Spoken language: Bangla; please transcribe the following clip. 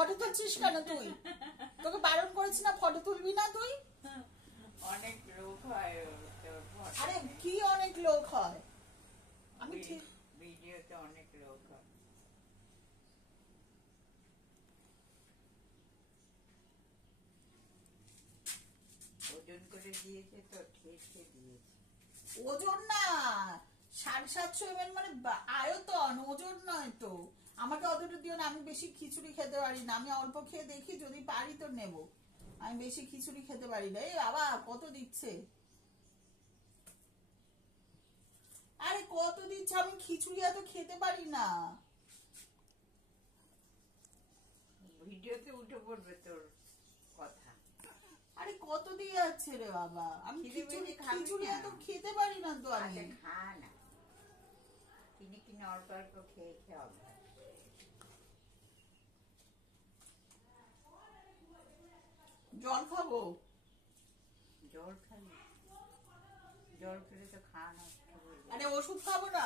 ফটো তুলছিস কেন তুই? তোকে বারণ করেছি না ফটো তুলবি না তুই? অনেক লোক হয়। আরে কি অনেক লোক হয়? আমি ঠিক ভিডিওতে অনেক লোক হয়। ওজন করে দিয়েছে তো, ঠিক দিয়েছে। ওজন না, 750 ml মানে আয়তন, ওজন নয় তো। আমাকে অতটা দিও না, আমি বেশি খিচুড়ি খেতে পারি না। আমি অল্প খেয়ে দেখি, যদি পারি তো নেব। আমি বেশি খিচুড়ি খেতে পারি না। এই বাবা কত দিচ্ছে? আরে কত দিচ্ছে? আমি খিচুড়ি এত খেতে পারি না। ভিডিওতে উঠে পড়বে তোর কথা। আরে কত দিয়ে যাচ্ছে রে বাবা? আমি খিচুড়ি এত খেতে পারি না তো। আমি খা না, কিনে অল্প অল্প খেয়ে খেয়ে অভ্যাস। জল খাবো। জল খালি, জল খেলে তো খাওয়া নষ্ট হয়ে যায়। আরে ওষুধ খাবো না।